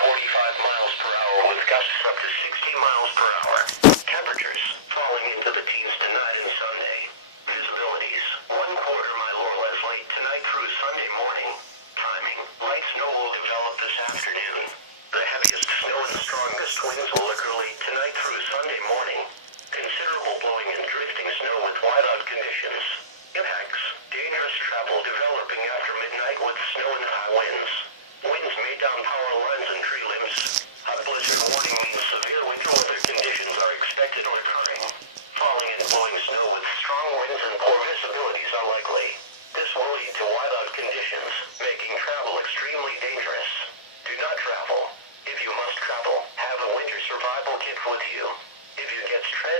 45 miles per hour with gusts up to 60 miles per hour. Temperatures falling into the teens tonight and Sunday. Visibilities 1/4 mile or less late tonight through Sunday morning. Timing: light snow will develop this afternoon. The heaviest snow and strongest winds will occur late tonight through Sunday morning. Considerable blowing and drifting snow with whiteout conditions. Impacts: dangerous travel developing after midnight with snow and high winds. Winds may down power lines and tree limbs. A blizzard warning means severe winter weather conditions are expected or occurring. Falling and blowing snow with strong winds and poor visibilities are likely. This will lead to whiteout conditions, making travel extremely dangerous. Do not travel. If you must travel, have a winter survival kit with you. If you get stranded